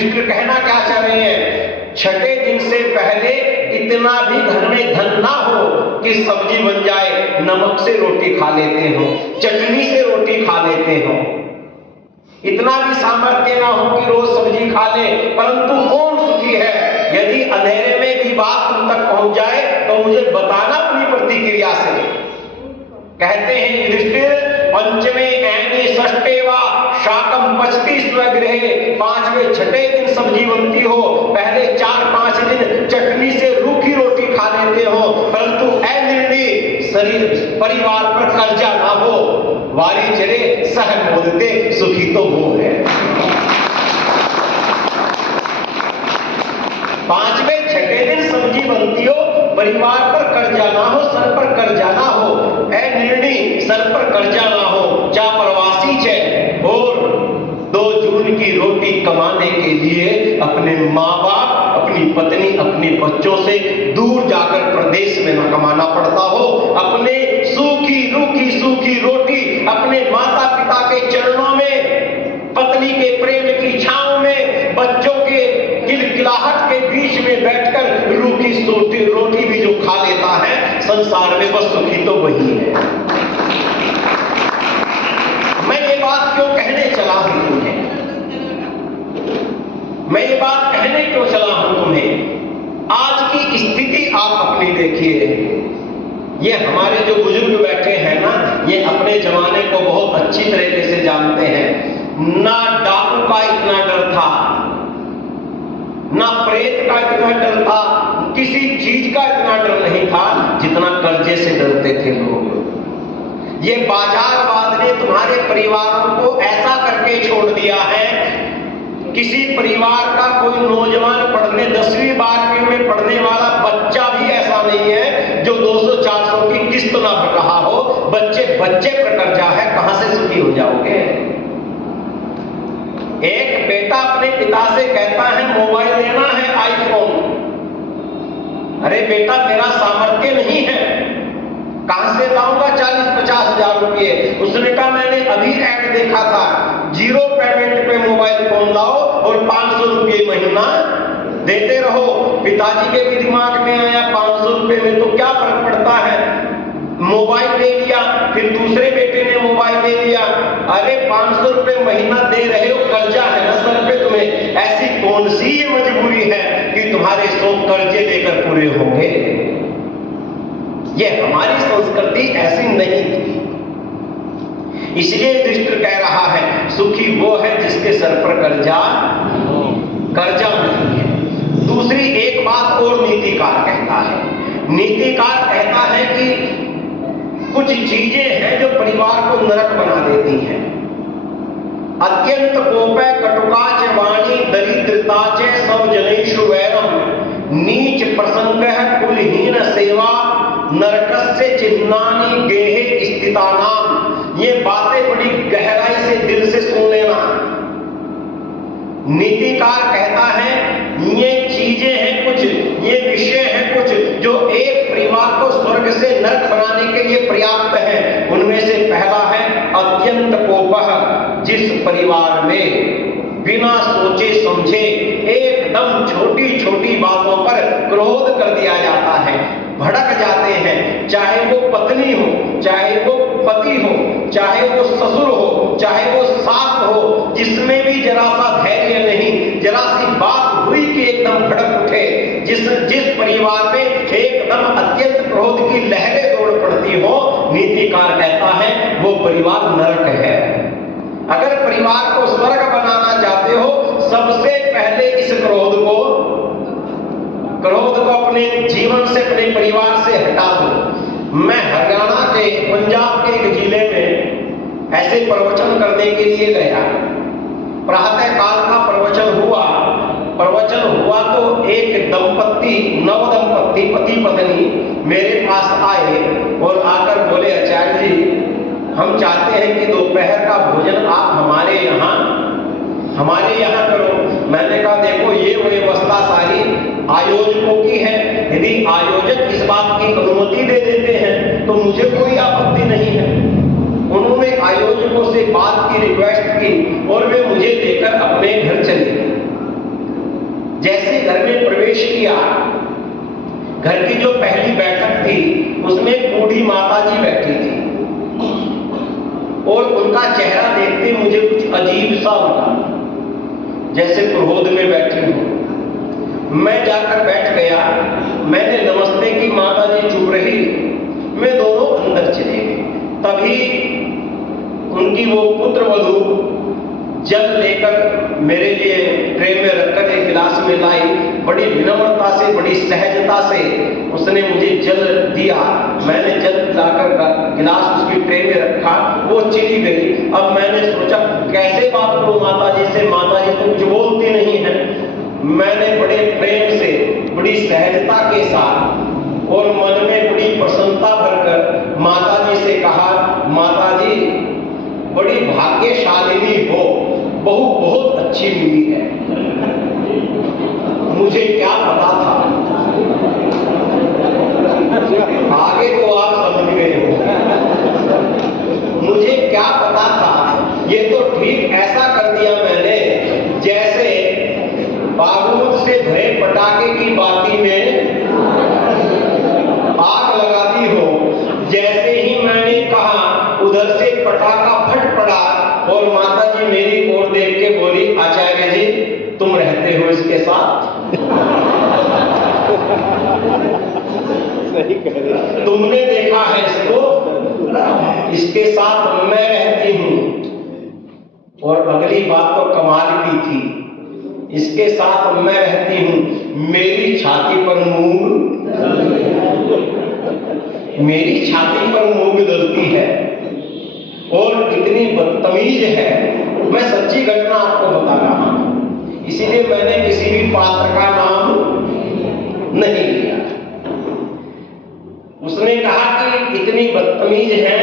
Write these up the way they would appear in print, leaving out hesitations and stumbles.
युधिष्ठिर कहना क्या चाह रहे हैं? छठे दिन से पहले इतना भी घर में धन ना हो कि सब्जी बन जाए, नमक से रोटी खा लेते हो, चटनी से रोटी खा लेते हो, इतना भी सामर्थ्य ना हो कि रोज सब्जी खा ले। परंतु कौन सुखी है? यदि अंधेरे में भी बात तुम तक पहुंच जाए तो मुझे बताना अपनी प्रतिक्रिया से। कहते हैं युधिष्ठिर, पंचमे ऐनी षष्ठे वा शाकम पचती स्वगृहे, पांचवें छठे दिन सब्जी बनती हो, पहले 4-5 दिन चटनी से रूखी रोटी खा लेते हो, परंतु अनिर्णय शरीर परिवार पर कर्जा ना हो, वारी चले सह मोदते, सुखी तो वो है। पांचवें छठे दिन सब्जी बनती हो, परिवार पर कर्जा ना हो, सर पर कर्जा ना हो, अनिर्णय सर पर कर्जा ना हो, चा प्रवासी छे और 2 जून की रोटी कमाने के लिए अपने माँ बाप, अपनी पत्नी, अपने बच्चों से दूर जाकर प्रदेश में न कमाना पड़ता हो, अपने सूखी रूखी सूखी रोटी अपने माता पिता के चरणों में, पत्नी के प्रेम की छांव में, बच्चों के किलकिलाहट के बीच में बैठकर रूखी सूखी रोटी भी जो खा लेता है, संसार में बस सुखी तो वही है। मैं ये बात क्यों कहने चला हूं तुम्हें? मैं ये बात कहने क्यों चला हूं तुम्हें? आज की स्थिति आप अपनी देखिए। ये हमारे जो बुजुर्ग बैठे हैं ना, ये अपने जमाने को बहुत अच्छी तरीके से जानते हैं। ना डाकू का इतना डर था, ना प्रेत का इतना डर था, किसी चीज का इतना डर नहीं था जितना कर्जे से डरते थे लोग। ये बाजारवाद ने तुम्हारे परिवारों को ऐसा करके छोड़ दिया है। किसी परिवार का कोई नौजवान पढ़ने 10वीं 12वीं में पढ़ने वाला बच्चा भी ऐसा नहीं है जो 200-400 की किस्त ना भर रहा हो। बच्चे पर कर्जा है, कहां से सुखी हो जाओगे? एक बेटा अपने पिता से कहता है मोबाइल लेना है, आईफोन। अरे बेटा, मेरा सामर्थ्य नहीं है, कहां से लाऊंगा 40-50 हजार रुपये? उसने कहा मैंने अभी ऐड देखा था, 0 पेमेंट पे मोबाइल फोन लाओ और 500 रुपये महीना देते रहो। पिताजी के भी दिमाग में आया 500 रुपये में तो क्या फर्क पड़ता है, मोबाइल ले लिया। फिर दूसरे बेटे ने मोबाइल ले लिया। अरे 500 रुपये महीना दे रहे हो, कर्जा है ना सर पे तुम्हें, ऐसी कौन सी ये मजबूरी है कि तुम्हारे 100 कर्जे लेकर पूरे होंगे? ये हमारी संस्कृति ऐसी नहीं थी। इसलिए युधिष्ठिर कह रहा है सुखी वो है जिसके सर पर कर्जा नहीं है। दूसरी एक बात और नीतिकार कहता है। नीतिकार कहता है कि कुछ चीजें हैं जो परिवार को नरक बना देती हैं। अत्यंत कोपे कटुकाच वाणी दरिद्रताच सब जनेषु वैरम, नीच प्रसंग है कुलहीन सेवा नरकस्य चिन्हानि गेहे स्थितानाम। ये बातें बड़ी गहराई से दिल से सुन लेना। नीतिकार कहता है ये चीजें हैं कुछ, ये विषय है कुछ जो एक परिवार को स्वर्ग से नरक बनाने के लिए पर्याप्त है। उनमें से पहला है अत्यंत कोपह, जिस परिवार में बिना सोचे समझे एकदम छोटी छोटी बातों पर क्रोध कर दिया जाता है, भड़क जाते हैं। चाहे वो पत्नी हो, चाहे वो पति हो, चाहे वो ससुर हो, चाहे वो सास हो, जिसमें भी जरा सा धैर्य नहीं, जरा सी बात हुई कि एकदम भड़क उठे। जिस परिवार में एकदम अत्यंत क्रोध की लहरें दौड़ पड़ती हो, नीतिकार कहता है वो परिवार नरक है। अगर परिवार को स्वर्ग बनाना चाहते हो, सबसे पहले इस क्रोध को अपने जीवन से, अपने परिवार से हटा दो। मैं हरियाणा के, पंजाब के एक जिले में ऐसे प्रवचन करने के लिए गया। प्रातः काल का प्रवचन हुआ तो एक दंपत्ति, नव दंपत्ति, पति पत्नी मेरे पास आए और आकर बोले आचार्य जी, हम चाहते हैं कि दोपहर का भोजन आप हमारे यहाँ करो। मैंने कहा देखो ये व्यवस्था सारी आयोजकों की है, यदि आयोजक इस बात की अनुमति दे देते हैं तो मुझे कोई आपत्ति नहीं है। उन्होंने आयोजकों से बात की, रिक्वेस्ट की और वे मुझे लेकर अपने घर चले गए। सा लगा, जैसे पुरोहित में बैठी हूं। मैं जाकर बैठ गया, मैंने नमस्ते की, माता जी चुप रही, मैं दोनों अंदर चले गए। तभी उनकी वो पुत्र वधू जल लेकर मेरे लिए ट्रे में रखकर एक गिलास में लाई। बड़ी विनम्रता से, बड़ी सहजता से उसने मुझे जल दिया। मैंने जल लाकर गिलास उसकी ट्रे में रखा, वो चली गई। अब मैंने सोचा कैसे बात करूं माता जी से, माता जी तो कुछ बोलती नहीं है। मैंने बड़े प्रेम से, बड़ी सहजता के साथ और मन में बड़ी प्रसन्नता भरकर माता जी से कहा, माता जी बड़ी भाग्यशालिनी हो, बहू बहुत अच्छी मिली है। मुझे क्या पता था, आगे तो आप समझ गए हो। मुझे क्या पता था, ये तो ठीक ऐसा कर दिया मैंने जैसे बारूद से भरे पटाखे की बाती में आग लगा दी हो। जैसे ही मैंने कहा उधर से पटाखा फट पड़ा और माता जी मेरी ओर देख के बोली, आचार्य जी तुम रहते हो इसके साथ? तुमने देखा है इसको? इसके साथ मैं रहती हूं। और अगली बात तो कमाल की थी, इसके साथ मैं रहती हूं, मेरी छाती पर मूंग, मेरी छाती पर मूंग दलती है और इतनी बदतमीज है। मैं सच्ची घटना आपको बता रहा हूं, इसीलिए मैंने किसी भी पात्र का नाम नहीं लिया। उसने कहा कि इतनी बदतमीज है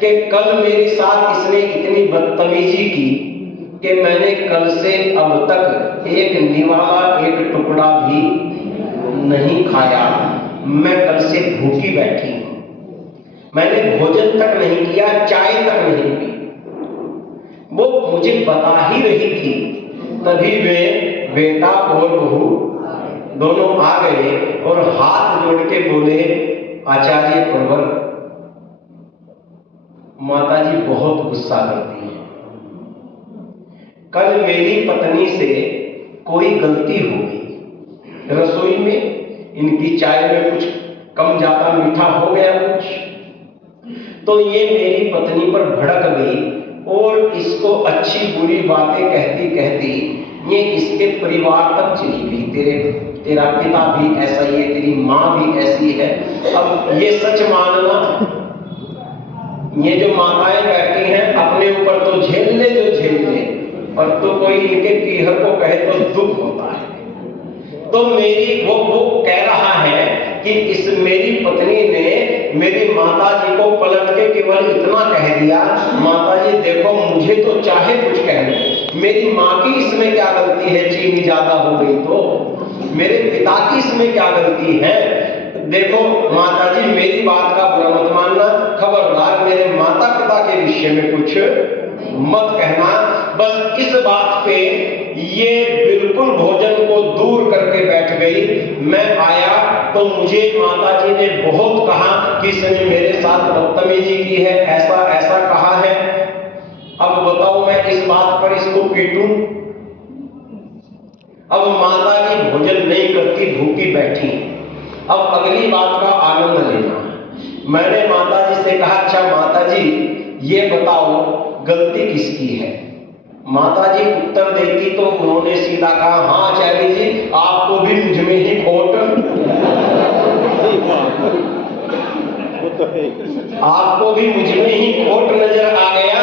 कि कल मेरे साथ इसने इतनी बदतमीजी की कि मैंने कल से अब तक एक निवाला, एक टुकड़ा भी नहीं खाया। मैं कल से भूखी बैठी हूं, मैंने भोजन तक नहीं किया, चाय तक नहीं पी। वो मुझे बता ही रही थी, तभी वे बेटा और बहू दोनों आ गए और हाथ जोड़ के बोले, आचार्य प्रवर माता जी बहुत गुस्सा करती है। कल मेरी पत्नी से कोई गलती हो गई, रसोई में इनकी चाय में कुछ कम ज्यादा मीठा हो गया कुछ, तो ये मेरी पत्नी पर भड़क गई और इसको अच्छी बुरी बातें कहती कहती ये इसके परिवार तक चली गई। तेरा पिता भी ऐसा ही है, तेरी माँ भी ऐसी है। अब ये सच मानना, ये जो माताएं बैठी हैं अपने ऊपर तो झेल ले जो झेल ले, और तो कोई इनके पीहर को कहे तो दुख होता है। तो मेरी वो कह रहा है कि इस मेरी पत्नी ने मेरी माता जी को पलट के केवल इतना कह दिया, माता जी देखो मुझे तो चाहे कुछ कह लो, मेरी माँ की इसमें क्या गलती है, चीनी ज्यादा हो गई तो, मेरे पिता की इसमें क्या गलती है। देखो माता जी मेरी बात का बुरा मत मानना, खबरदार मेरे माता पिता के विषय में कुछ मत कहना। बस इस बात पे ये बिल्कुल भोजन को दूर करके बैठ गई। मैं आया तो मुझे माता जी ने बहुत कहा कि इसने मेरे साथ बदतमीजी की है, ऐसा ऐसा कहा है। अब बताओ मैं इस बात पर इसको पीटूं? अब माता जी भोजन नहीं करती, भूखी बैठी। अब अगली बात का आनंद लेना। मैंने माता जी से कहा, अच्छा माता जी ये बताओ गलती किसकी है? माता जी उत्तर देती तो उन्होंने सीधा कहा, हाँ आचार्य जी आपको भी मुझ में ही खोट, आपको भी मुझ में ही खोट नजर आ गया,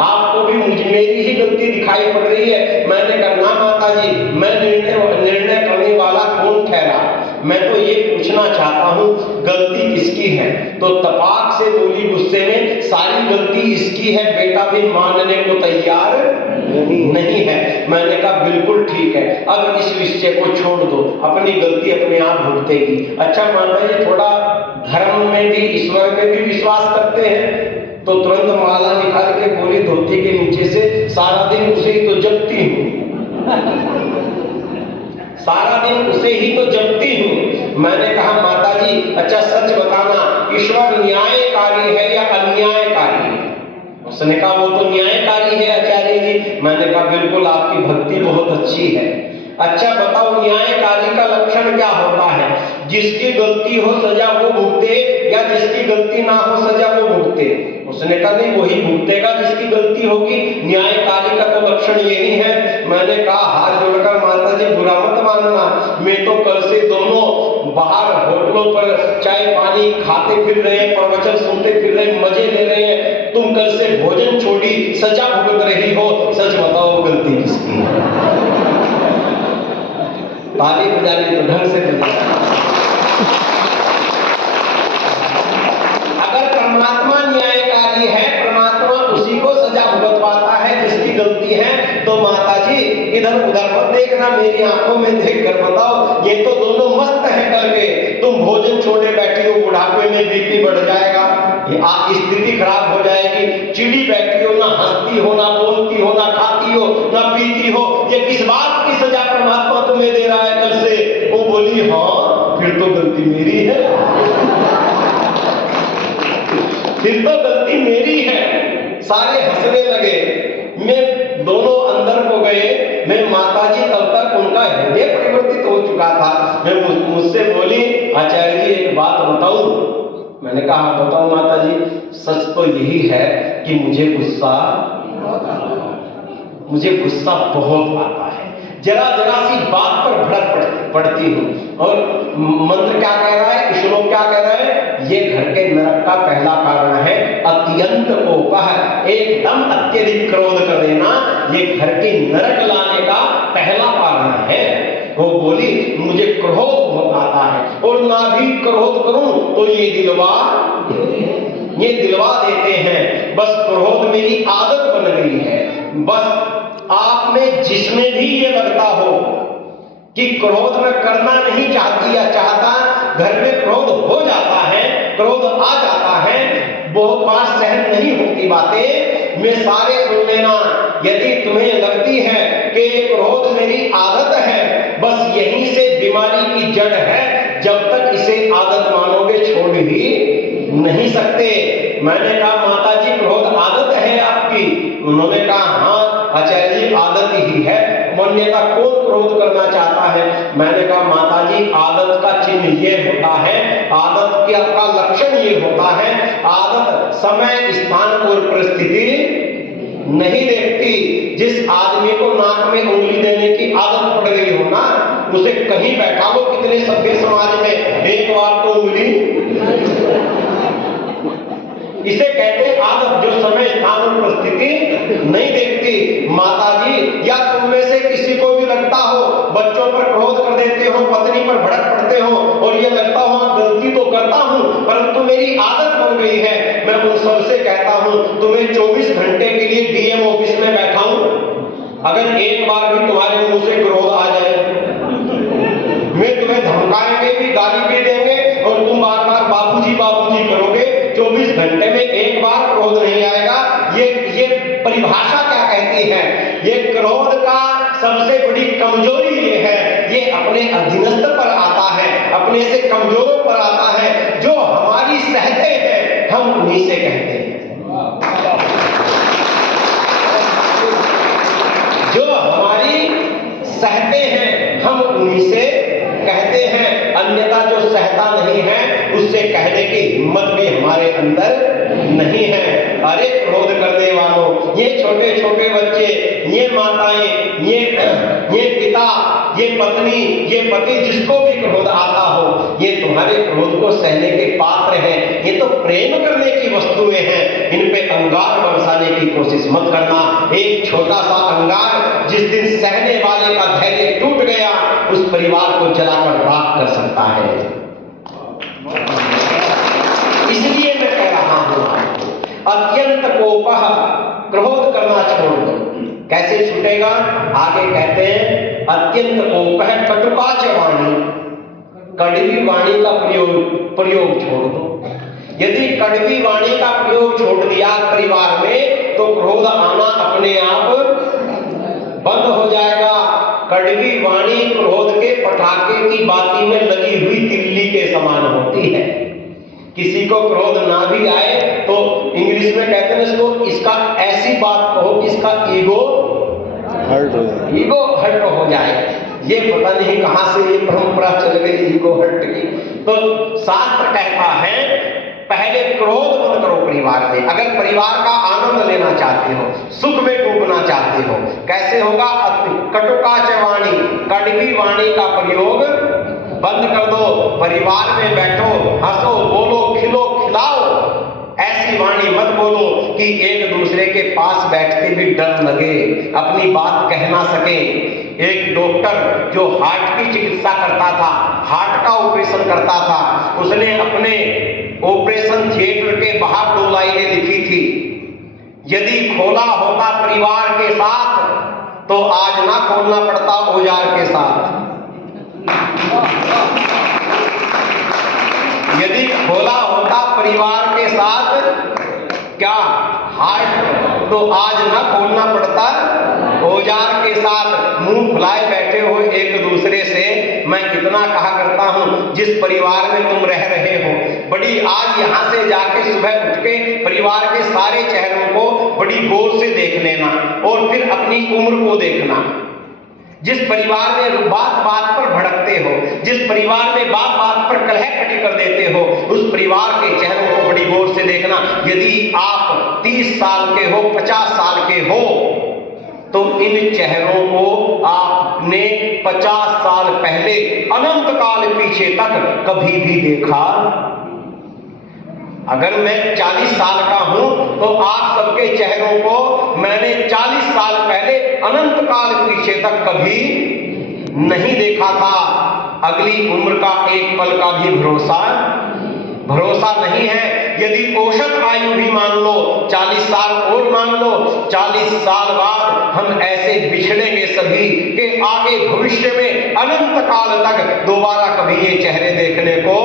आपको भी मुझ मेरी ही गलती दिखाई पड़ रही है। मैंने कहा ना माता जी, मैं निर्णय करने वाला कौन ठहरा, मैं तो ये पूछना चाहता हूँ गलती किसकी है? तो तपाक से बोली गुस्से में, सारी गलती इसकी है, बेटा भी मानने को तैयार नहीं है। मैंने कहा बिल्कुल ठीक है, अब इस विषय को छोड़ दो, अपनी गलती अपने आप भुगतेगी। अच्छा माता जी थोड़ा धर्म में भी, ईश्वर में भी विश्वास करते हैं? तो तुरंत माला निकाल के बोली धोती के नीचे से, सारा दिन उसे ही तो जपती हूँ, सारा दिन उसे ही तो जपती हूँ। मैंने कहा माता जी अच्छा सच बताना, ईश्वर न्यायकारी है या अन्यायकारी है? उसने कहा वो तो न्यायकारी है आचार्य जी। मैंने कहा बिल्कुल, आपकी भक्ति बहुत अच्छी है। अच्छा बताओ, न्यायकारी का लक्षण क्या होता है? जिसकी गलती हो सजा वो भुगते, या जिसकी गलती ना हो सजा वो भुगते? उसने कहा नहीं, वही भुगतेगा जिसकी गलती होगी। न्यायकारी का तो लक्षण यही है। मैंने कहा हाथ जोड़कर माता जी बुरा मत मानना, मैं तो कल से दोनों बाहर होटलों पर चाय पानी खाते फिर रहे हैं, प्रवचन सुनते फिर रहे, मजे ले रहे हैं। तुम कल से भोजन छोड़ी सजा भुगत रही हो, सच बताओ वो गलती किसकी है? ताली बजानी तो ढंग से बजाना। अगर परमात्मा न्यायकारी है, परमात्मा उसी को सजा भुगतवाता है जिसकी गलती है, तो माता जी इधर उधर मत देखना, मेरी आंखों में देख कर बताओ, ये तो दोनों मस्त है कल के। तुम भोजन छोड़े बैठी हो, बुढ़ापे में बीपी बढ़ जाएगा, ये स्थिति खराब हो जाएगी। चिड़ी बैठी हो, ना हंसती हो, ना बोलती हो, ना खाती हो, ना पीती हो, ये किस बात की सजा परमात्मा तुम्हें दे रहा है कल से? वो बोली हाँ, फिर तो गलती मेरी है, फिर तो गलती मेरी है। सारे हंसने लगे। मैं दोनों अंदर को गए। मैं माताजी तब तक उनका हृदय परिवर्तित हो चुका था। मैं मुझसे बोली आचार्य जी एक बात बताऊं? मैंने कहा बताओ माताजी। सच तो यही है कि मुझे गुस्सा बहुत आता है। जरा जरा सी बात पर भड़क पड़ती हूँ। और मंत्र क्या कह रहा है, श्लोक क्या कह रहा है? ये घर के नरक का पहला कारण है अत्यंत कोपः, एकदम अत्यधिक क्रोध कर देना, ये घर की नरक लाने का पहला कारण है। वो बोली मुझे क्रोध बहुत आता है, और ना भी क्रोध करूं तो ये दिलवा देते हैं। बस क्रोध मेरी आदत बन गई है। बस आप में जिसमें भी ये लगता हो कि क्रोध में करना नहीं चाहती या चाहता, घर में क्रोध हो जाता है, क्रोध आ जाता है, बहुत बार सहन नहीं होती बातें, मैं सारे सुन लेना। यदि तुम्हें लगती है कि ये क्रोध मेरी आदत है, बस यहीं से बीमारी की जड़ है। जब तक इसे आदत मानोगे छोड़ ही नहीं सकते। मैंने कहा माता जी क्रोध आदत है आपकी? उन्होंने कहा हाँ आचार्य जी आदत ही है। मान्यता कौन क्रोध करना चाहता है? मैंने कहा माता जी आदत का चिन्ह ये होता है, आदत का लक्षण ये होता है, आदत समय स्थान और परिस्थिति नहीं देखती। जिस आदमी को नाक में उंगली देने की आदत पड़ गई हो ना, उसे कहीं बैठा लो कितने सभ्य समाज में, एक बार तो उंगली, इसे कहते हैं आदत, जो समय स्थान और परिस्थिति नहीं देखती। माताजी या तुम में से किसी को भी लगता हो बच्चों पर क्रोध कर देते हो, पत्नी पर भड़क पड़ते हो, और ये लगता हो गलती तो करता हूं परंतु मेरी आदत बन गई है, मैं उन सबसे कहता हूं तुम्हें 24 घंटे के लिए डीएम ऑफिस में बैठाऊं, अगर एक बार भी तुम्हारे मुंह से क्रोध आ जाए, मैं तुम्हें धमकाएंगे भी, गाली भी देंगे, और तुम बार बार बाबूजी बाबूजी करोगे। 24 घंटे में एक बार क्रोध नहीं आएगा। ये परिभाषा क्या कहती है? ये क्रोध का सबसे बड़ी कमजोरी ये है, ये अपने अधीनस्थ पर आता है, अपने से कमजोरों पर आता है। जो हमारी सहते हैं हम उन्हीं से कहते हैं, जो हमारी सहते हैं हम उन्हीं से कहते हैं। अन्यथा जो सहता नहीं है उससे कहने की हिम्मत भी हमारे अंदर नहीं है। अरे क्रोध करने वालों, ये छोटे छोटे बच्चे, ये माताएं, ये पिता, ये पत्नी, ये पति, जिसको भी क्रोध आता हो, ये तुम्हारे क्रोध को सहने के पात्र हैं। ये तो प्रेम करने की वस्तुएं हैं, इन पे अंगार बरसाने की कोशिश मत करना। एक छोटा सा अंगार जिस दिन सहने वाले का धैर्य टूट गया, उस परिवार को जलाकर राख कर सकता है। इसलिए मैं कह रहा हूं अत्यंत कोपः, क्रोध करना छोड़ दो। कैसे छूटेगा? आगे कहते हैं अत्यंत कोपः कटुकाच वाणी, कड़वी वाणी का प्रयोग छोड़ दो। यदि कड़वी वाणी का प्रयोग छोड़ दिया परिवार में, तो क्रोध आना अपने आप बंद हो जाएगा। कड़वी वाणी क्रोध के पटाखे की बाती में लगी हुई तिल्ली के समान होती है। किसी को क्रोध ना भी आए तो इंग्लिश में कहते हैं इसको, इसका ऐसी बात कहो कि इसका ईगो हर्ट हो जाए। ये पता नहीं कहां से ये परंपरा चल गई ईगो हर्ट की। तो शास्त्र कहता है पहले क्रोध मत करो परिवार में। अगर परिवार का आनंद लेना चाहते हो, सुख में डूबना चाहते हो, कैसे होगा? कटुकाच वाणी, कड़वी वाणी का प्रयोग बंद कर दो। परिवार में बैठो, हंसो, बोलो, खिलो, खिलाओ। ऐसी वाणी मत बोलो कि एक दूसरे के पास बैठते भी डर लगे, अपनी बात कह ना सके। एक डॉक्टर जो हार्ट की चिकित्सा करता था, हार्ट का ऑपरेशन करता था, उसने अपने ऑपरेशन थिएटर के बाहर 2 लाइनें लिखी थी, यदि खोला होता परिवार के साथ तो आज ना खोलना पड़ता औजार के साथ। यदि खोला होता परिवार के साथ क्या हार्ट तो आज ना खोलना पड़ता औजार के साथ। मुंह फुलाए बैठे हो एक दूसरे से। मैं कितना कहा करता हूं, जिस परिवार में तुम रह रहे हो, बड़ी आज यहां से जाके सुबह उठ के परिवार के सारे चेहरों को बड़ी गौर से देख लेना और फिर अपनी उम्र को देखना। जिस परिवार में बात बात पर भड़कते हो, जिस परिवार में बात बात पर कलह खड़ी कर देते हो, उस परिवार के चेहरों को बड़ी गौर से देखना। यदि आप 30 साल के हो, 50 साल के हो, तो इन चेहरों को आपने 50 साल पहले अनंत काल पीछे तक कभी भी देखा? अगर मैं 40 साल का हूं तो आप सबके चेहरों को मैंने 40 साल पहले अनंत काल पीछे तक कभी नहीं देखा था। अगली उम्र का एक पल का भी भरोसा नहीं है। यदि औसत आयु भी मान लो 40 साल और मान लो, 40 साल बाद हम ऐसे बिछड़ेंगे सभी कि आगे भविष्य में अनंत काल तक दोबारा कभी ये चेहरे देखने को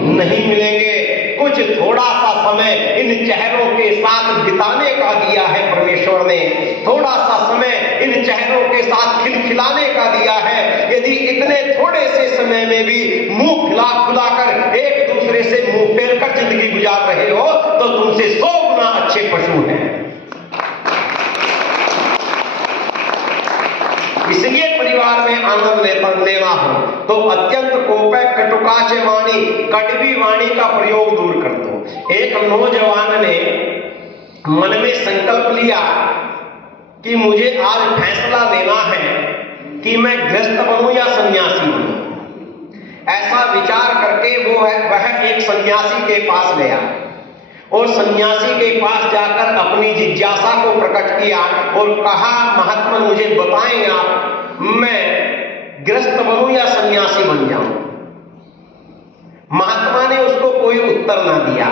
नहीं मिलेंगे। कुछ थोड़ा सा समय इन चेहरों के साथ बिताने का दिया है परमेश्वर ने, थोड़ा सा समय इन चेहरों के साथ खिलखिलाने का दिया है। यदि इतने थोड़े से समय में भी मुंह फुला कर एक दूसरे से मुंह फेर कर जिंदगी गुजार रहे हो तो तुमसे 100 गुना अच्छे पशु हैं। इसलिए परिवार में आनंद लेना हो तो अत्यंत कोपय, कटुकाच वाणी, कड़वी वाणी का प्रयोग दूर कर दो। एक नौजवान ने मन में संकल्प लिया कि मुझे आज फैसला लेना है कि मैं गृहस्थ बनूं या सन्यासी बनूं। ऐसा विचार करके वह एक सन्यासी के पास गया और सन्यासी के पास जाकर अपनी जिज्ञासा को प्रकट किया और कहा, महात्मा मुझे बताएं आप, मैं गृहस्थ बनूं या सन्यासी बन जाऊं? महात्मा ने उसको कोई उत्तर ना दिया।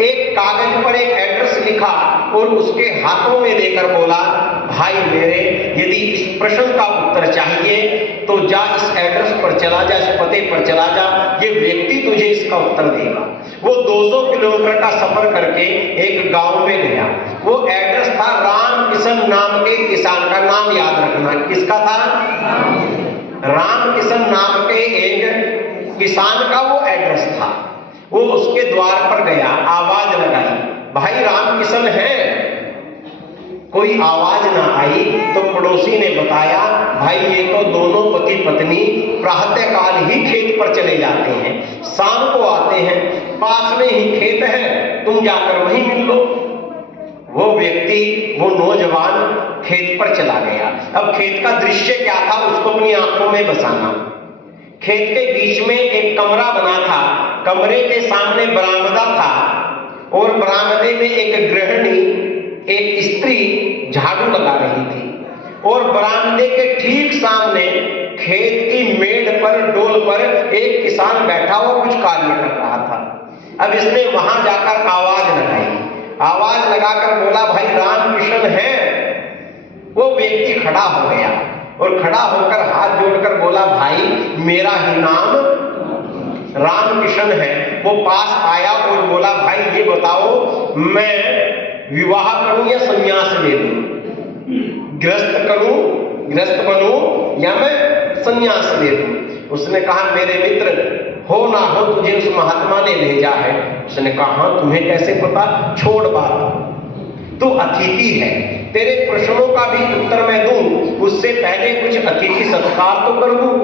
एक कागज पर एक एड्रेस लिखा और उसके हाथों में देकर बोला, भाई मेरे, यदि इस प्रश्न का उत्तर चाहिए तो जा इस एड्रेस पर चला जा, इस पते पर चला जा, ये व्यक्ति तुझे इसका उत्तर देगा। वो 200 किलोमीटर का सफर करके एक गांव में गया। वो एड्रेस था राम किशन नाम के किसान का। नाम याद रखना, किसका था? राम किशन नाम के एक किसान का वो एड्रेस था। वो उसके द्वार पर गया, आवाज लगाई, भाई राम किशन है? कोई आवाज ना आई तो पड़ोसी ने बताया, भाई ये तो दोनों पति पत्नी प्रातः काल ही खेत पर चले जाते हैं, शाम को आते हैं, पास में ही खेत है, तुम जाकर वहीं मिल लो। वो व्यक्ति, वो नौजवान खेत पर चला गया। अब खेत का दृश्य क्या था उसको अपनी आंखों में बसाना। खेत के बीच में एक कमरा बना था, कमरे के सामने बरामदा था और बरामदे में एक गृहिणी, एक स्त्री झाड़ू लगा रही थी और बरामदे के ठीक सामने खेत की मेड़ पर, डोल पर एक किसान बैठा हुआ कुछ कार्य कर रहा था। अब इसने वहां जाकर आवाज लगाई, आवाज लगाकर बोला, भाई राम किशन है? वो व्यक्ति खड़ा हो गया और खड़ा होकर हाथ जोड़कर बोला, भाई मेरा ही नाम राम किशन है। वो पास आया और बोला, भाई ये बताओ, मैं विवाह करूं या संन्यास ले लूं? गृहस्थ करूं, गृहस्थ बनूं या मैं संन्यास ले लूं? उसने कहा, मेरे मित्र, हो ना हो तुझे उस महात्मा ने भेजा है, उसने कहा हाँ तुम्हें कैसे पता? छोड़ बात, तू अतिथि है, तेरे प्रश्नों का भी उत्तर मैं दूं, उससे पहले कुछ अतिथि सत्कार तो कर दूं।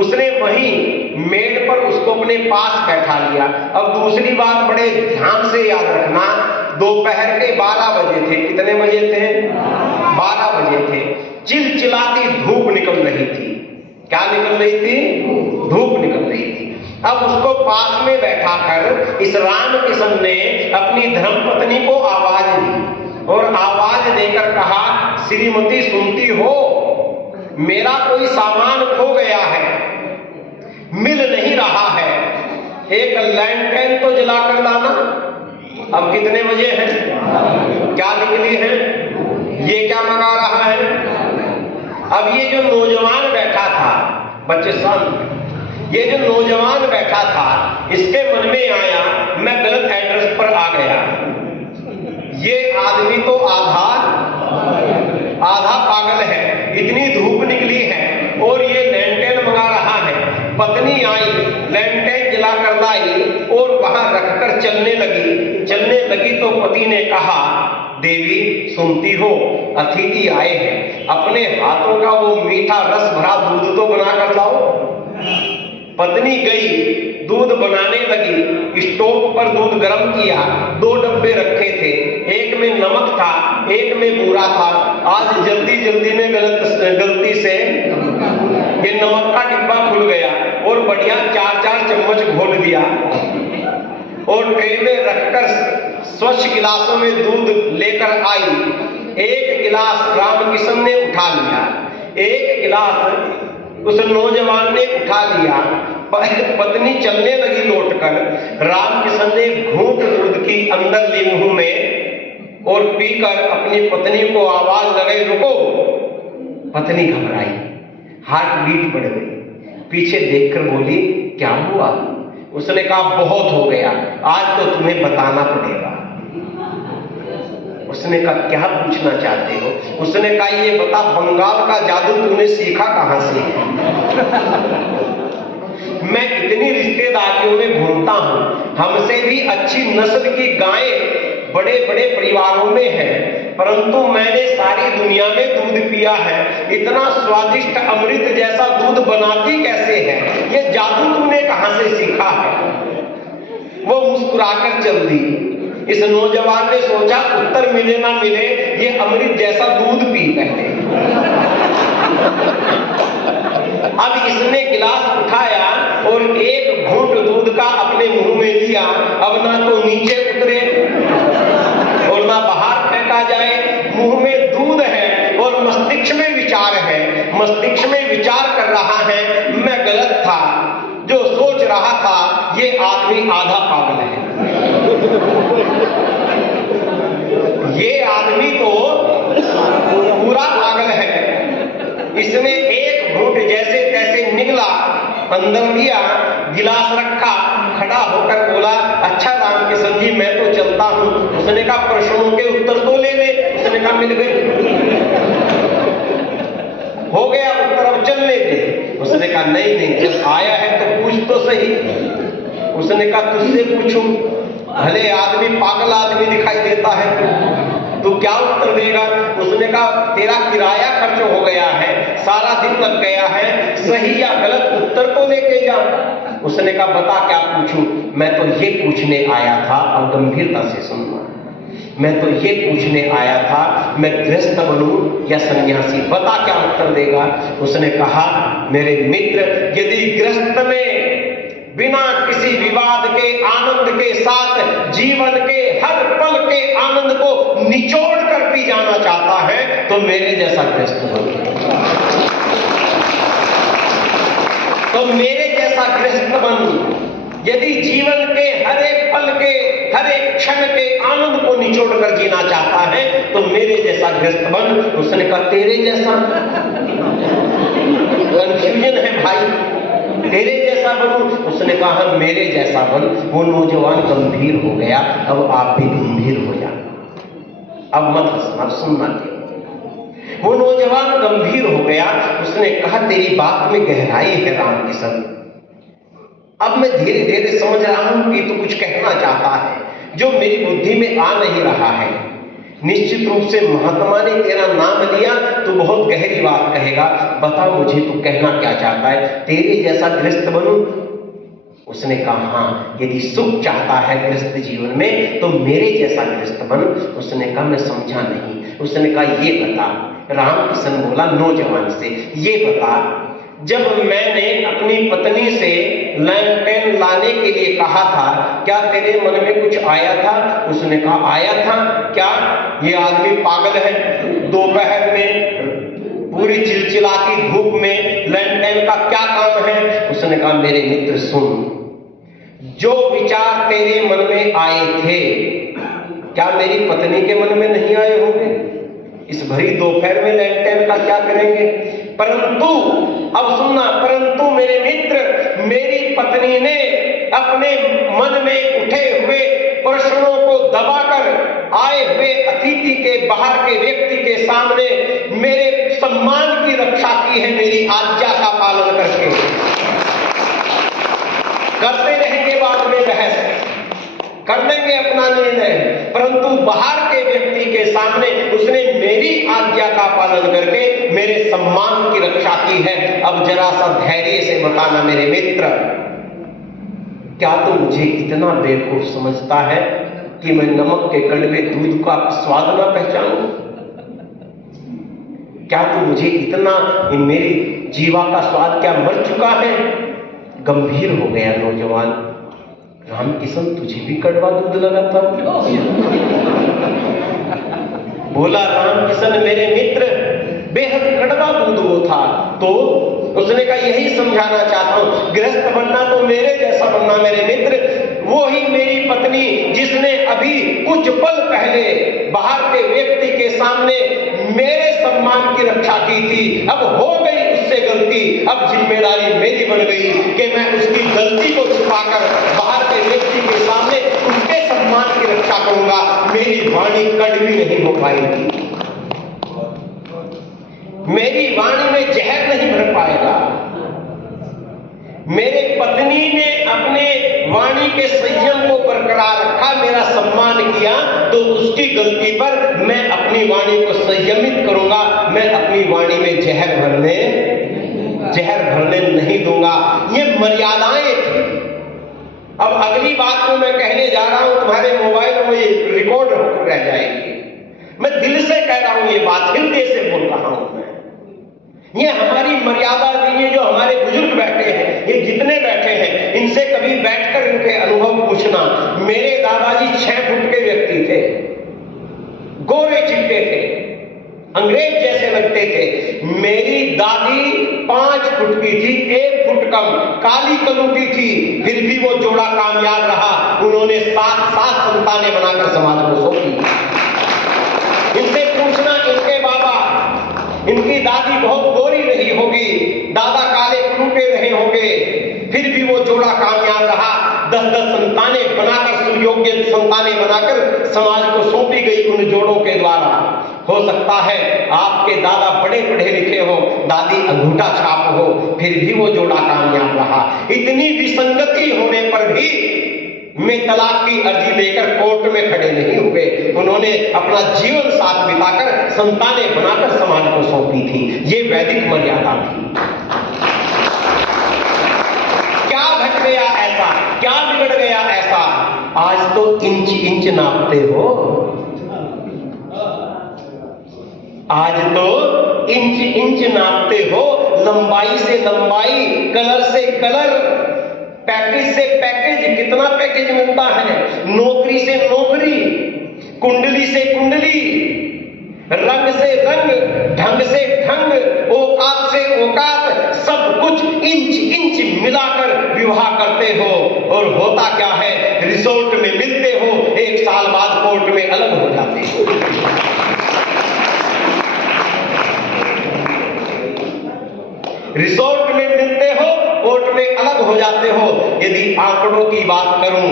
उसने वहीं मेड पर उसको अपने पास बैठा लिया। अब दूसरी बात बड़े ध्यान से याद रखना, दोपहर के 12 बजे थे। कितने बजे थे? 12 बजे थे। चिलचिलाती धूप निकल रही थी। क्या निकल रही थी? धूप निकल रही थी। अब उसको पास में बैठा कर इस रामकिशन ने अपनी धर्मपत्नी को आवाज दी और आवाज देकर कहा, श्रीमती सुनती हो, मेरा कोई सामान खो गया है, मिल नहीं रहा है, एक लैंटर्न तो जला कर लाना। अब कितने बजे हैं? क्या निकली है? ये क्या मंगा रहा है? अब ये जो नौजवान बैठा था, बच्चे शांत, ये जो नौजवान बैठा था इसके मन में आया मैं गलत एड्रेस पर आ गया। ये आदमी तो आधा पागल है, इतनी धूप निकली है और ये लैंटर्न मंगा रहा है। पत्नी आई, लैंटर्न जला कर लाई और वहां रखकर चलने लगी तो पति ने कहा, देवी सुनती हो, अतिथि आए हैं, अपने हाथों का वो मीठा रस भरा दूध तो बना कर लाओ। पत्नी गई, दूध बनाने लगी, स्टोव पर दूध गर्म किया, 2 डब्बे रखे थे, एक में नमक था, एक में बूरा था। आज जल्दी में गलती से ये नमक का डिब्बा खुल गया और बढ़िया 4 चम्मच घोल दिया और ट्रे में रखकर स्वच्छ गिलासों में दूध लेकर आई। एक गिलास रामकिशन ने उठा लिया, एक गिलास उस नौजवान ने उठा लिया। पत्नी चलने लगी लौटकर, रामकिशन ने घूंट दूध की अंदर ली मुंह में और पीकर अपनी पत्नी को आवाज लगाई, रुको। पत्नी घबराई, हार्ट बीट बढ़ गई, पीछे देखकर बोली, क्या हुआ? उसने कहा बहुत हो गया, आज तो तुम्हें बताना पड़ेगा। उसने कहा क्या पूछना चाहते हो? उसने कहा ये बता, बंगाल का जादू तूने सीखा कहां से? मैं इतनी रिश्तेदारियों में घूमता हूं, हमसे भी अच्छी नस्ल की गायें बड़े बड़े परिवारों में हैं, परंतु मैंने सारी दुनिया में दूध पिया है, इतना स्वादिष्ट अमृत जैसा दूध बनाती कैसे है? ये जादू तूने कहां से सीखा है? वो मुस्कुराकर चल दी। इस नौजवान ने सोचा उत्तर मिले ना मिले, ये अमृत जैसा दूध पी पहले। अब इसने गिलास उठाया और एक घूंट दूध का अपने मुंह में लिया। अब ना तो नीचे उतरे और ना बाहर फेंका जाए, मुंह में दूध है और मस्तिष्क में विचार है। मस्तिष्क में विचार कर रहा है मैं गलत था, जो सोच रहा था ये आदमी आधा पागल है, ये आदमी तो पूरा पागल है। इसने एक घूंट जैसे तैसे निगला, अंदर दिया, गिलास रखा, खड़ा होकर बोला, अच्छा रामकिशन जी मैं तो चलता हूं। उसने कहा प्रश्नों के उत्तर तो ले ले। उसने कहा मिल गए, हो गया उत्तर, अब चलने दे। उसने कहा नहीं, जब आया है तो पूछ तो सही। उसने कहा तुझसे पूछूं? भले आदमी पागल आदमी दिखाई देता है, तो क्या उत्तर देगा? उसने कहा तेरा किराया खर्च हो गया है, सारा दिन लग गया है, सही या गलत उत्तर तो लेके जा। उसने कहा बता क्या पूछूं? मैं तो ये पूछने आया था, और गंभीरता से सुनना, मैं तो ये पूछने आया था मैं गृहस्थ बनूं या सन्यासी, बता क्या उत्तर देगा? उसने कहा मेरे मित्र, यदि गृहस्थ में बिना किसी विवाद के आनंद के साथ जीवन के हर पल के आनंद को निचोड़ कर पी जाना चाहता है तो मेरे जैसा गृहस्थ बनो, तो मेरे जैसा गृहस्थ बनो। यदि जीवन के हर एक पल के हर एक क्षण के आनंद को निचोड़ कर जीना चाहता है तो मेरे जैसा गृहस्थ बन। उसने कहा तेरे जैसा? कंफ्यूजन है भाई, तेरे जैसा बनूं? उसने कहा हम मेरे जैसा बन। वो नौजवान गंभीर हो गया। अब आप भी गंभीर हो जाना, अब मत हंसना, सुनना केवल। वो नौजवान गंभीर हो गया। उसने कहा तेरी बात में गहराई है रामकिशन, अब मैं धीरे धीरे समझ रहा हूं कि तू कुछ कहना चाहता है जो मेरी बुद्धि में आ नहीं रहा है। निश्चित रूप से महात्मा ने तेरा नाम लिया तो बहुत गहरी बात कहेगा। बता मुझे तू कहना क्या चाहता है, तेरे जैसा गृहस्थ बनूं? उसने कहा हाँ, यदि सुख चाहता है गृहस्थ जीवन में तो मेरे जैसा गृहस्थ बन। उसने कहा मैं समझा नहीं। उसने कहा ये बता, रामकिशन बोला नौजवान से, ये बता जब मैंने अपनी पत्नी से लैंटेन लाने के लिए कहा था क्या तेरे मन में कुछ आया था? उसने कहा आया था। क्या ये आदमी पागल है? दोपहर में पूरी चिलचिलाती धूप में लैंटेन का क्या काम है? उसने कहा मेरे मित्र सुन, जो विचार तेरे मन में आए थे क्या मेरी पत्नी के मन में नहीं आए होंगे? इस भरी दोपहर में लैंटेन का क्या करेंगे? परंतु अब सुनना, परंतु मेरे मित्र, मेरी पत्नी ने अपने मन में उठे हुए प्रश्नों को दबाकर आए हुए अतिथि के, बाहर के व्यक्ति के सामने मेरे सम्मान की रक्षा की है, मेरी आज्ञा का पालन करके। करते रहेंगे बाद में बहस, कर लेंगे अपना निर्णय, परंतु बाहर के व्यक्ति के सामने उसने मेरी आज्ञा का पालन करके मेरे सम्मान की रक्षा की है। अब जरा सा धैर्य से बताना मेरे मित्र, क्या तू मुझे इतना बेवकूफ समझता है कि मैं नमक के कड़वे दूध का स्वाद ना पहचानूं? क्या तू मुझे इतना, मेरी जीवा का स्वाद क्या मर चुका है? गंभीर हो गया नौजवान। रामकिशन तुझे भी कड़वा दूध लगा था? बोला रामकिशन मेरे मित्र, बेहद कड़वा दूध वो था। तो उसने कहा यही समझाना चाहता हूं, गृहस्थ बनना तो मेरे जैसा बनना मेरे मित्र। वो ही मेरी पत्नी जिसने अभी कुछ पल पहले बाहर के व्यक्ति के सामने मेरे सम्मान की रक्षा की थी, अब हो गई उससे गलती। अब जिम्मेदारी मेरी बन गई कि मैं उसकी गलती को छुपाकर बाहर के व्यक्ति के सामने उसके सम्मान की रक्षा करूंगा। मेरी वाणी कड़वी नहीं हो पाएगी, मेरी वाणी में जहर नहीं भर पाएगा। मेरे पत्नी ने अपने वाणी के संयम को बरकरार रखा, मेरा सम्मान किया, तो उसकी गलती पर मैं अपनी वाणी को संयमित करूंगा। मैं अपनी वाणी में जहर भरने नहीं दूंगा। ये मर्यादाएं थी। अब अगली बात को मैं कहने जा रहा हूं, तुम्हारे मोबाइल में ये रिकॉर्ड होकर रह जाएगी। मैं दिल से कह रहा हूं, ये बात हृदय से बोल रहा हूं मैं। ये हमारी मर्यादा दी है। जो हमारे बुजुर्ग बैठे हैं, ये जितने बैठे हैं, इनसे कभी बैठकर इनके अनुभव पूछना। मेरे दादाजी 6 फुट के व्यक्ति थे, गोरे चिट्टे थे, अंग्रेज जैसे लगते थे। मेरी दादी 5 फुट की थी, 1 फुट कम, काली कलूटी थी, फिर भी वो जोड़ा कामयाब रहा। उन्होंने 7 संतानें बनाकर समाज को सौंपी। इनसे पूछना, इनके बाबा, इनकी दादी बहुत गोरी रही होगी, दादा काले कलूटे रहे होंगे, फिर भी वो जोड़ा कामयाब रहा। 10 संतानें बनाकर, सुयोग्य संतानें बनाकर समाज को सौंपी गई उन जोड़ों के द्वारा। हो सकता है आपके दादा बड़े पढ़े लिखे हो, दादी अंगूठा छाप हो, फिर भी वो जोड़ा कामयाब रहा। इतनी विसंगति होने पर भी मैं तलाक की अर्जी लेकर कोर्ट में खड़े नहीं हुए। उन्होंने अपना जीवन साथ बिताकर संतानें बनाकर समाज को सौंपी थी। ये वैदिक मर्यादा थी। क्या घट गया ऐसा, क्या बिगड़ गया ऐसा? आज तो इंच नापते हो, आज तो इंच नापते हो, लंबाई से लंबाई, कलर से कलर, पैकेज से पैकेज। कितना पैकेज मिलता है? नौकरी से नौकरी, कुंडली से कुंडली, रंग से रंग, ढंग से ढंग, औकात से औकात, सब कुछ इंच मिलाकर विवाह करते हो। और होता क्या है? रिसोर्ट में मिलते हो, 1 साल बाद कोर्ट में अलग हो जाते हो। रिसोर्ट में मिलते हो, कोर्ट में अलग हो जाते हो। यदि आंकड़ों की बात करूं,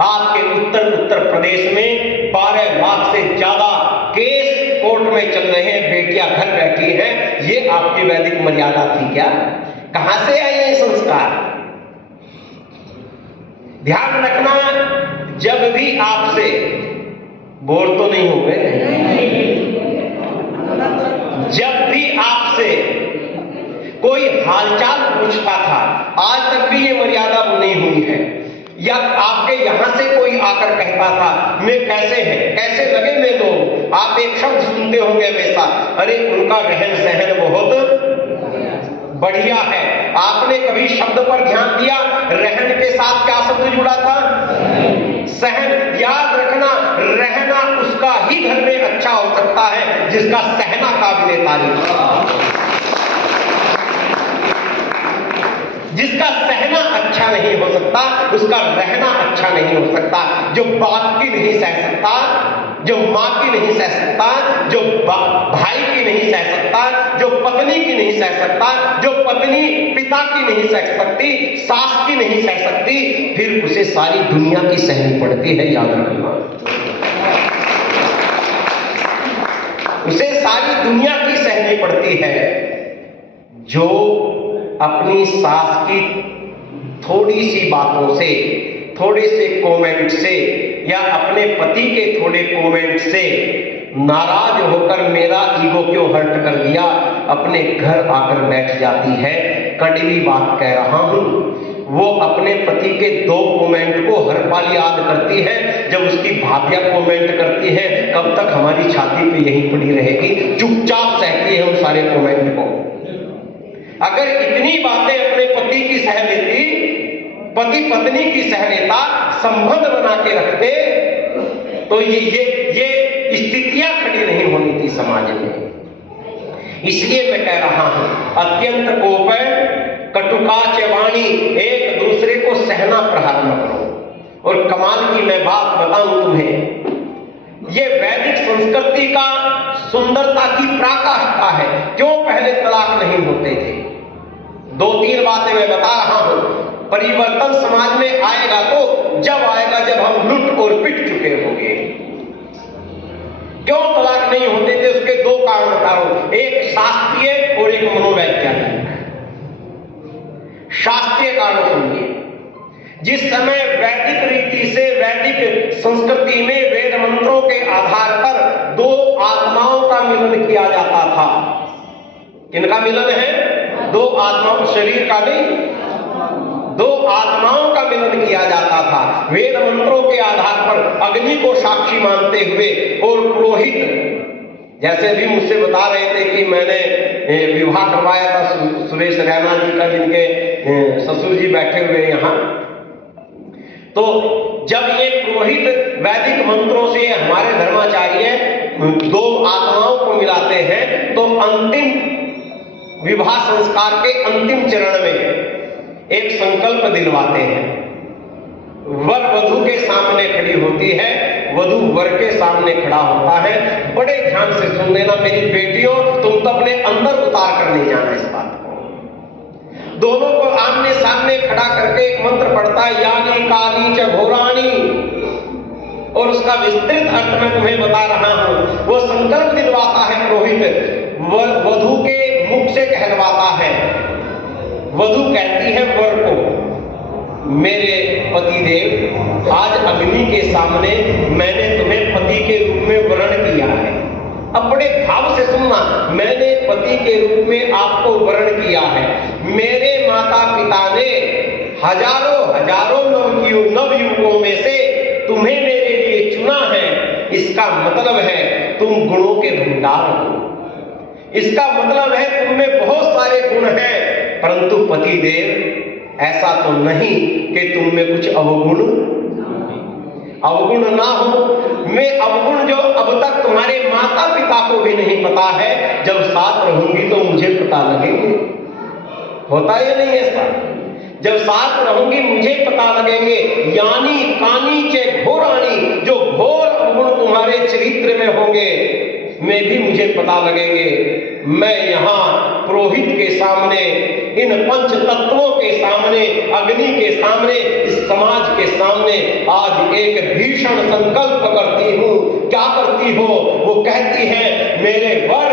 आपके उत्तर प्रदेश में 12 लाख से ज्यादा केस कोर्ट में चल रहे हैं, बेटियां घर बैठी हैं। ये आपकी वैदिक मर्यादा थी क्या? कहां से आए ये संस्कार? ध्यान रखना, जब भी आपसे, बोर तो नहीं हो गए, जब भी आपसे कोई हालचाल पूछता था, आज तक भी ये मर्यादा नहीं हुई है, या आपके यहां से कोई आकर कहता था मैं कैसे है, कैसे लगे मैं लोग, आप एक शब्द सुनते होंगे हमेशा, अरे उनका रहन सहन बहुत बढ़िया है। आपने कभी शब्द पर ध्यान दिया, रहन के साथ क्या शब्द जुड़ा था? सहन। याद रखना, रहना उसका ही घर में अच्छा हो सकता है जिसका सहना काबिल तारीफ। जिसका सहना अच्छा नहीं हो सकता, उसका रहना अच्छा नहीं हो सकता। जो बाप की नहीं सह सकता, जो माँ की नहीं सह सकता, जो भाई की नहीं सह सकता, जो पत्नी की नहीं सह सकता, जो पत्नी पिता की नहीं सह सकती, सास की नहीं सह सकती, फिर उसे सारी दुनिया की सहनी पड़ती है। याद रखना, उसे सारी दुनिया की सहनी पड़ती है। जो अपनी सास की थोड़ी सी बातों से, थोड़े से कमेंट से, या अपने पति के थोड़े कमेंट से नाराज होकर मेरा ईगो क्यों हर्ट कर दिया, अपने घर आकर बैठ जाती है। कड़वी बात कह रहा हूं, वो अपने पति के 2 कमेंट को हर पल याद करती है। जब उसकी भाभियां कमेंट करती है, कब तक हमारी छाती पे यहीं पड़ी रहेगी, चुपचाप सहती है उन सारे कमेंट को। अगर इतनी बातें अपने पति की सह लेती, पति पत्नी की सह लेता, संबंध बना के रखते, तो ये स्थितियां खड़ी नहीं होनी थी समाज में। इसलिए मैं कह रहा हूं, अत्यंत कोप, कटुका चवाणी, एक दूसरे को सहना प्रहार न करो। और कमाल की मैं बात बताऊं तुम्हें, ये वैदिक संस्कृति का सुंदरता की पराकाष्ठा है। क्यों पहले तलाक नहीं होते थे? 2-3 बातें मैं बता रहा हूं। परिवर्तन समाज में आएगा तो जब आएगा जब हम लुट और पिट चुके होंगे। क्यों तलाक नहीं होते थे? उसके 2 कारण बता रहा हूं, एक शास्त्रीय और एक मनोवैज्ञानिक। शास्त्रीय कारण सुनिए। जिस समय वैदिक रीति से, वैदिक संस्कृति में वेद मंत्रों के आधार पर 2 आत्माओं का मिलन किया जाता था। किनका मिलन है? 2 आत्माओं, शरीर का नहीं, 2 आत्माओं का मिलन किया जाता था। वेद मंत्रों के आधार पर अग्नि को साक्षी मानते हुए, और पुरोहित, जैसे भी मुझसे बता रहे थे कि मैंने विवाह करवाया था सुरेश रैना जी का, जिनके ससुर जी बैठे हुए यहाँ। तो जब ये पुरोहित वैदिक मंत्रों से हमारे धर्माचार्य 2 आत्माओं को मिलाते हैं, तो अंतिम विवाह संस्कार के अंतिम चरण में एक संकल्प दिलवाते हैं। वर वधु के सामने खड़ी होती है, वधु वर के सामने खड़ा होता है। बड़े ध्यान से सुन लेना मेरी बेटियों, तुम तो अपने अंदर उतार कर ले जाना इस बात को। दोनों को आमने सामने खड़ा करके एक मंत्र पढ़ता है, यानी काली च घोराणी, और उसका विस्तृत अर्थ मैं तुम्हें बता रहा हूं। वो संकल्प दिलवाता है पुरोहित, वधु के मुख से कहलवाता है। वधु कहती है वर को, मेरे पतिदेव, आज अग्नि के सामने मैंने तुम्हें पति के रूप में वर्ण किया है। अब बड़े भाव से सुनना, मैंने पति के रूप में आपको वर्ण किया है। मेरे माता पिता ने हजारों नवयुवकों में से तुम्हें मेरे लिए चुना है। इसका मतलब है तुम गुणों के भंडार हो। इसका मतलब है तुम में बहुत सारे गुण हैं, परंतु पतिदेव ऐसा तो नहीं कि तुम में कुछ अवगुण ना हो। मैं अवगुण जो अब तक तुम्हारे माता पिता को भी नहीं पता है, जब साथ रहूंगी तो मुझे पता लगेंगे। होता है नहीं ऐसा? जब साथ रहूंगी मुझे पता लगेंगे। यानी कानी चे घोराणी, जो घोर अवगुण तुम्हारे चरित्र में होंगे, में भी मुझे पता लगेंगे। मैं यहाँ पुरोहित के सामने, इन 5 तत्वों के सामने, अग्नि के सामने, इस समाज के सामने आज एक भीषण संकल्प करती हूँ। क्या करती हो? वो कहती है, मेरे वर,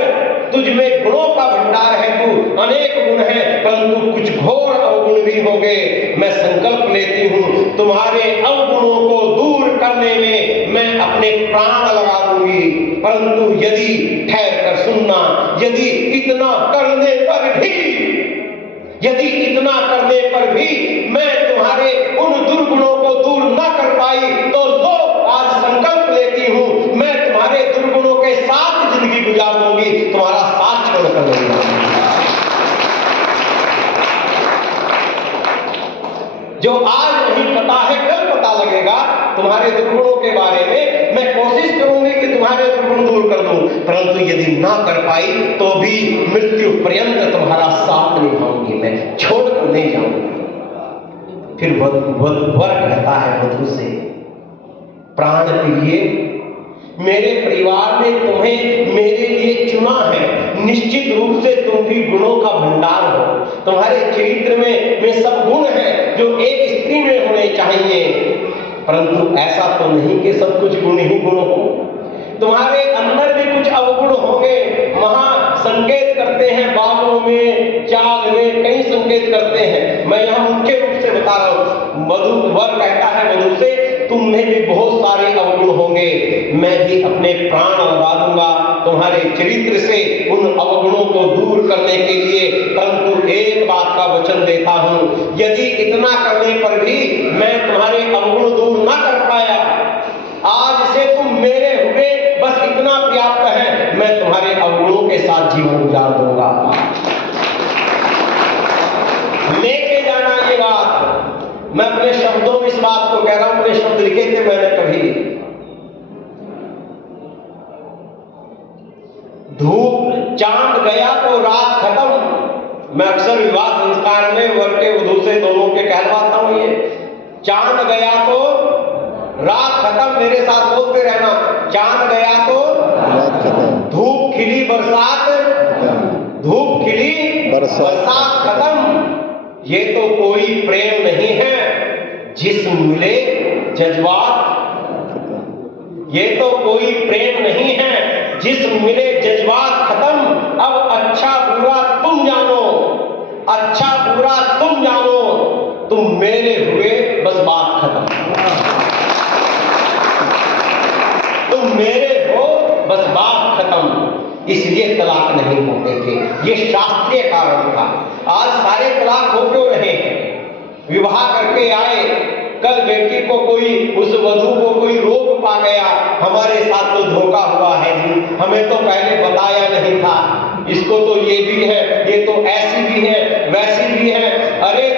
तुझ में गुणों का भंडार है, तू अनेक गुण है, परंतु कुछ घोर अवगुण अवगुण भी होंगे। मैं संकल्प लेती हूं तुम्हारे अवगुणों को दूर करने में मैं अपने प्राण लगा दूंगी। परंतु यदि ठहर कर सुनना, यदि इतना करने पर भी मैं तुम्हारे उन दुर्गुणों को दूर ना कर पाई, तो लो आज संकल्प लेती हूं मैं तुम्हारे दुर्गुणों के साथ जिंदगी गुजार दूंगी, तुम्हारा साथ छोड़ कर दूंगा। जो आज नहीं पता है कल पता लगेगा तुम्हारे दुर्गुणों के बारे में। मैं कोशिश करूंगी कि तुम्हारे दुर्गुण दूर कर दूं, परंतु यदि ना कर पाई तो भी मृत्यु पर्यंत तुम्हारा साथ निभाऊंगी, मैं छोड़कर नहीं जाऊंगी। फिर वर कहता है वधू से, प्राण प्रिय, मेरे परिवार ने तुम्हें मेरे लिए चुना है, निश्चित रूप से तुम भी गुणों का भंडार हो। तुम्हारे चरित्र में सब गुण हैं जो एक स्त्री में होने चाहिए, परंतु ऐसा तो नहीं कि सब कुछ गुण ही गुण हो। तुम्हारे अंदर भी कुछ अवगुण होंगे। वहां संकेत करते हैं, बालों में, चाल में, कई संकेत करते हैं। मैं यहाँ मुख्य रूप से बता रहा हूं। वर कहता है वधू से, तुम में भी बहुत सारे अवगुण होंगे, मैं भी अपने प्राण लगा दूंगा तुम्हारे चरित्र से उन अवगुणों को दूर करने के लिए। परंतु एक बात का वचन देता हूं, यदि इतना करने पर भी मैं तुम्हारे अवगुण दूर ना कर पाया, आज से तुम मेरे हुए, बस इतना पर्याप्त है, मैं तुम्हारे अवगुणों के साथ जीवन गुजार दूंगा। लेके जाना ये बात, मैं अपने शब्दों में इस बात को कह रहा हूं, अपने शब्द लिखे थे मैंने कभी। धूप चांद गया तो रात खत्म। मैं अक्सर विवाह संस्कार में वर के वधू से दोनों के कहलवाता हूं, ये चांद गया तो रात खत्म, मेरे साथ बोलते रहना, चांद गया तो रात खत्म, धूप खिली बरसात, धूप खिली बरसात खत्म। ये तो कोई प्रेम नहीं है जिसम मिले जज्बात, ये तो कोई प्रेम नहीं है जिसम मिले जज्बात खत्म। अब अच्छा बुरा तुम जानो, अच्छा बुरा तुम जानो, तुम मेरे हुए, बस बात खत्म। तुम मेरे हो, बस बात खत्म। इसलिए तलाक नहीं होते थे, ये शास्त्रीय कारण था। आज सारे तलाक हो क्यों रहे हैं? विवाह करके आए, कल बेटी को कोई, उस वधू को कोई रोग पा गया, हमारे साथ तो धोखा हुआ है जी, हमें तो पहले बताया नहीं था, इसको तो ये भी है, ये तो ऐसी भी है, वैसी भी है। अरे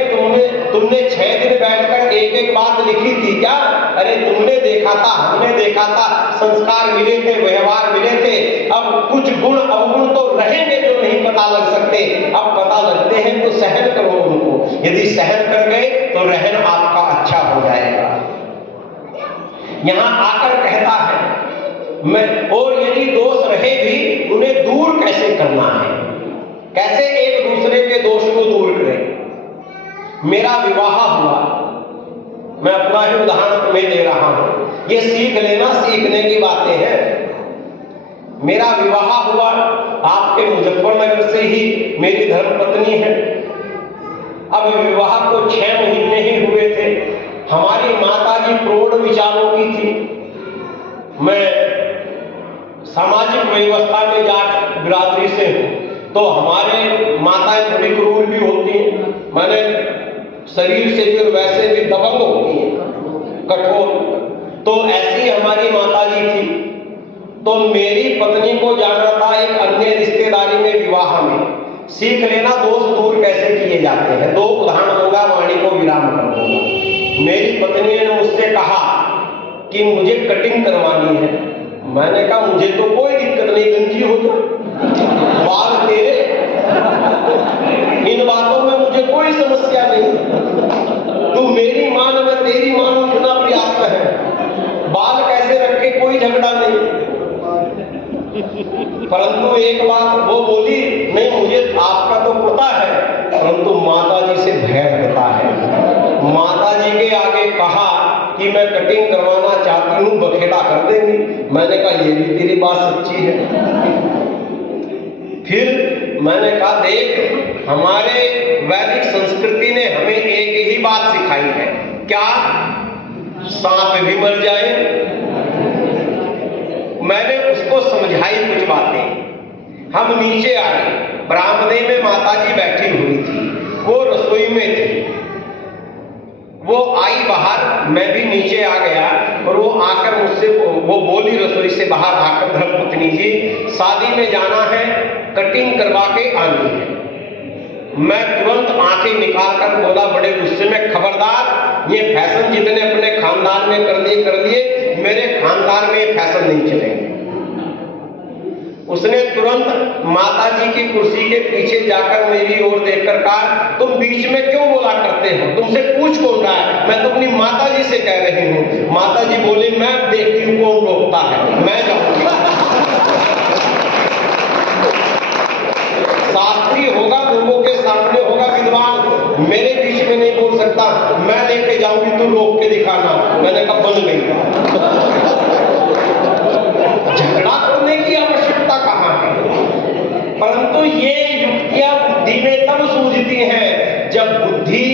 तुमने 6 दिन बैठकर एक एक बात लिखी थी क्या? अरे तुमने देखा था, हमने देखा था, संस्कार मिले थे, व्यवहार मिले थे। अब कुछ गुण अवगुण तो रहेंगे जो नहीं पता लग सकते, अब पता लगते हैं तो सहन करो उनको। यदि सहन कर गए तो रहन आपका अच्छा हो जाएगा। यहां आकर कहता है मैं, और यदि दोष रहे भी उन्हें दूर कैसे करना है, कैसे एक दूसरे के दोष को दूर करें। मेरा विवाह हुआ, मैं अपना ही उदाहरण में दे रहा हूं, ये सीख लेना, सीखने की बातें हैं। मेरा विवाह हुआ, आपके मुजफ्फरनगर से ही मेरी धर्मपत्नी है। अब विवाह को 6 महीने ही हुए थे। हमारी माताजी प्रौढ़ विचारों की थी। मैं सामाजिक व्यवस्था में जाट बिरादरी से हूं, तो हमारे माताएं थोड़ी क्रूर भी होती हैं, मैंने शरीर से भी और वैसे भी दबंग होती हैं, कठोर। तो ऐसी हमारी माताजी थी। तो मेरी पत्नी को जाना था एक अन्य रिश्तेदारी में, विवाह में। सीख लेना दोष दूर कैसे किए जाते हैं। 2 उदाहरण दूंगा, वाणी को विराम कर दूंगा। मेरी पत्नी ने मुझसे कहा कि मुझे कटिंग करवानी है। मैंने कहा मुझे तो कोई दिक्कत नहीं, गंजी हो जाए, बाल तेरे, इन बातों में मुझे कोई समस्या नहीं। तू मेरी मान, मैं तेरी मान, इतना पर्याप्त है। बाल कैसे रखे कोई झगड़ा नहीं। परंतु एक बात वो बोली, नहीं मुझे आपका तो पता है, परंतु माताजी से भय लगता है। माताजी के आगे कहा कि मैं कटिंग करवाना चाहती हूं, बखेड़ा कर देंगी। मैंने कहा ये भी तेरी बात सच्ची है। फिर मैंने कहा देख, हमारे वैदिक संस्कृति ने हमें एक ही बात सिखाई है, क्या? सांप भी मर जाए। मैंने उसको समझाई कुछ बातें। हम नीचे आए, बरामदे में माताजी बैठी हुई थी, वो रसोई में थी। वो आई बाहर, मैं भी नीचे आ गया और वो आकर मुझसे वो बोली रसोई से बाहर आकर, धर्मपत्नी जी शादी में जाना है, कटिंग करवा के आनी है। मैं तुरंत आंखें निकाल कर बोला बड़े गुस्से में, खबरदार, ये फैशन जितने अपने खानदान में कर लिए, मेरे खानदान में ये फैशन नहीं चलेंगे। उसने तुरंत माताजी की कुर्सी के पीछे जाकर मेरी ओर देखकर कहा, तुम बीच में क्यों बोला करते हो? तुमसे पूछ कौन रहा है? मैं तो अपनी माताजी से कह रही हूँ। माताजी बोली, मैं देखती हूँ कौन रोकता है, मैं जाऊंगी। शास्त्री होगा, लोगों के सामने होगा विद्वान, मेरे बीच में नहीं बोल सकता। मैं लेके जाऊंगी, तू रोक के दिखाना। मैंने कहा बन गई। झगड़ा करने की आवश्यकता कहाँ है? परंतु ये युक्तियां बुद्धि में तब सूझती हैं जब बुद्धि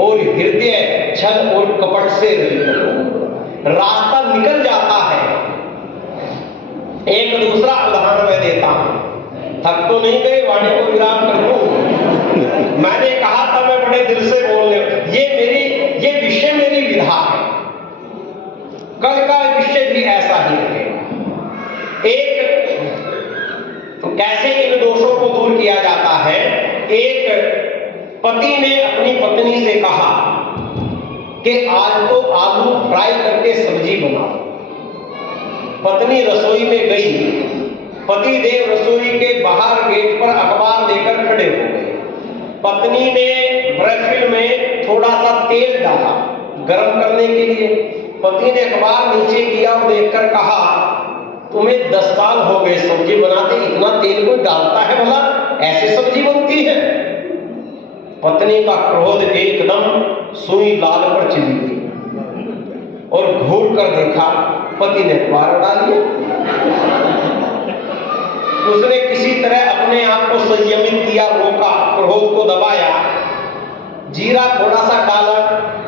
और हृदय छल और कपट से रहित हो, रास्ता निकल जाता है। एक दूसरा उदाहरण मैं देता हूं, थक तो नहीं गए, वाणी को विराम कर दूं। मैंने कहा था मैं बड़े दिल से बोलने, ये विषय मेरी विधा है, कल का विषय भी ऐसा ही रहेगा। तो कैसे इन दोषों को दूर किया जाता है? एक पति ने अपनी पत्नी से कहा कि आज तो आलू फ्राई करके सब्जी बनाओ। पत्नी रसोई में गई, पति देव रसोई के बाहर गेट पर अखबार लेकर खड़े हो गए। पत्नी ने ब्रैफिल में थोड़ा सा तेल डाला गर्म करने के लिए। पति ने अखबार नीचे किया और देखकर कहा, तुम्हें 10 साल हो गए सब्जी बनाते, इतना तेल कोई डालता है भला? ऐसे सब्जी बनती है? पत्नी का क्रोध एकदम सुई लाल पर चली गई और घूर कर देखा, पति ने अखबार उड़ा लिया। उसने किसी तरह अपने आप को संयमित किया, रोका, क्रोध को दबाया, जीरा थोड़ा सा डाला।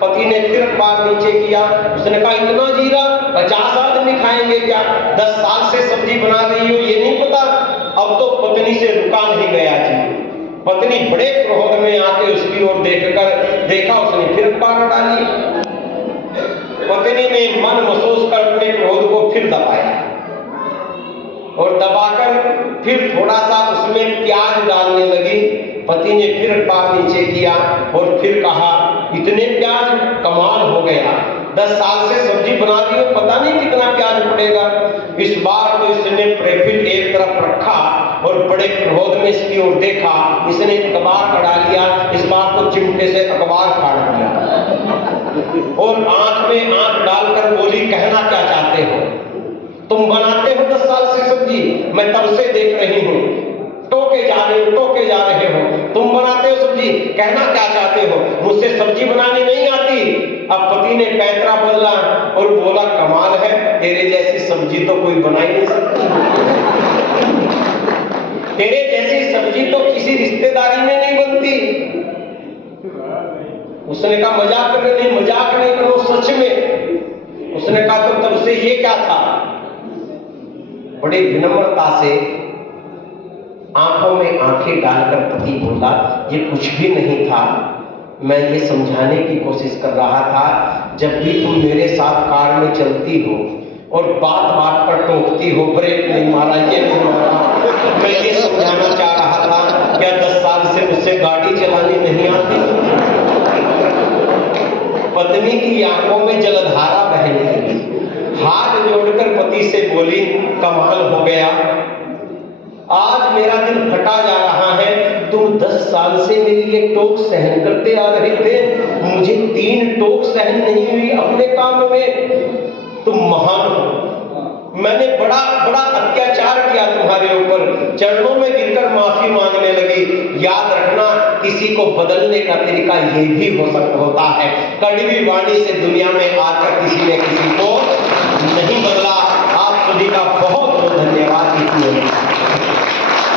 पति ने फिर अखबार नीचे किया। उसने कहा, इतना जीरा 50 आदमी खाएंगे क्या? 10 साल से सब्जी बना रही हो, ये नहीं पता? अब तो पत्नी से रुका नहीं गया जी। पत्नी बड़े क्रोध में आके उसकी ओर देखा, उसने फिर अखबार डाली। पत्नी ने मन महसूस कर अपने क्रोध को फिर दबाया और दबाकर फिर थोड़ा सा उसमें प्याज डालने लगी। पति ने फिर अखबार नीचे किया और फिर कहा, इतने प्याज? कमाल हो गया, 10 साल से सब्जी बना रही हो, पता नहीं कितना प्याज पड़ेगा। इस बार तो इसने प्रेफिल एक तरफ रखा और बड़े क्रोध में इसकी ओर देखा। इसने अखबार कड़ा लिया, इस बार तो चिमटे से अखबार फाड़ दिया और आंख में आंख डालकर बोली, कहना क्या चाहते हो? तुम बनाते हो 10 साल से सब्जी, मैं तब से देख रही हूँ, टोके जा रहे हो। तुम बनाते हो सब्जी, कहना क्या चाहते हो? मुझसे सब्जी बनानी नहीं आती। अब पति ने पैतरा बदला और बोला, कमाल है, तेरे जैसी सब्जी तो कोई बना ही नहीं सकता। तेरे जैसी सब्जी तो किसी रिश्तेदारी में नहीं बनती। उसने कहा, मजाक कर रहे? नहीं, मजाक नहीं करो, सच में। उसने कहा, तो तब से ये क्या था? बड़ी विनम्रता से आंखों में आंखें डालकर पति बोला, ये कुछ भी नहीं था, मैं ये समझाने की कोशिश कर रहा था, जब भी तुम मेरे साथ कार में चलती हो और बात बात पर टोकती हो, ब्रेक नहीं मारा, ये नहीं मारा, मैं ये समझाना चाह रहा था, क्या 10 साल से मुझसे गाड़ी चलानी नहीं आती? पत्नी की आंखों में जलधारा बहने लगी, हाथ जोड़कर पति से बोली, कमाल हो गया, आज मेरा दिल फटा जा रहा है। तुम 10 साल से मेरी ये टोक सहन करते आ रहे थे, मुझे 3 टोक सहन नहीं हुई अपने काम में। तुम महान हो, मैंने बड़ा अत्याचार किया तुम्हारे ऊपर। चरणों में गिरकर माफी मांगने लगी। याद रखना, किसी को बदलने का तरीका ये भी होता है। कड़वी वाणी से दुनिया में आकर किसी ने किसी को नहीं बदला। आप सभी का बहुत बहुत धन्यवाद।